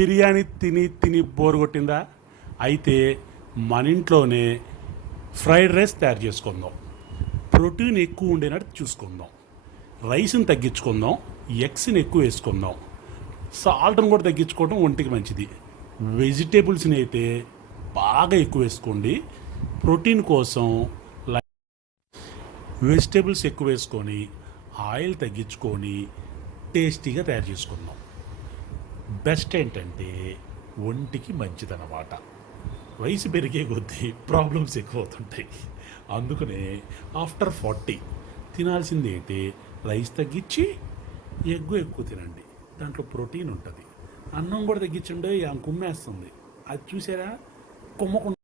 బిర్యానీ తిని తిని బోర్ కొట్టిందా? అయితే మన ఇంట్లోనే ఫ్రైడ్ రైస్ తయారు చేసుకుందాం. ప్రోటీన్ ఎక్కువ ఉండేనట్టు చూసుకుందాం. రైస్ని తగ్గించుకుందాం, ఎగ్స్ని ఎక్కువ వేసుకుందాం, సాల్ట్ని కూడా తగ్గించుకోవడం ఒంటికి మంచిది. వెజిటేబుల్స్ని అయితే బాగా ఎక్కువ వేసుకోండి. ప్రోటీన్ కోసం వెజిటేబుల్స్ ఎక్కువ వేసుకొని ఆయిల్ తగ్గించుకొని టేస్టీగా తయారు చేసుకుందాం. బెస్ట్ ఏంటంటే ఒంటికి మంచిదన్నమాట. వయసు పెరిగే కొద్దీ ప్రాబ్లమ్స్ ఎక్కువ అవుతుంటాయి. అందుకనే ఆఫ్టర్ 40 తినాల్సింది అయితే రైస్ తగ్గించి ఎగ్గు ఎక్కువ తినండి. దాంట్లో ప్రోటీన్ ఉంటుంది. అన్నం కూడా తగ్గించండి, కుమ్మేస్తుంది. అది చూసారా, కుమ్మకుండా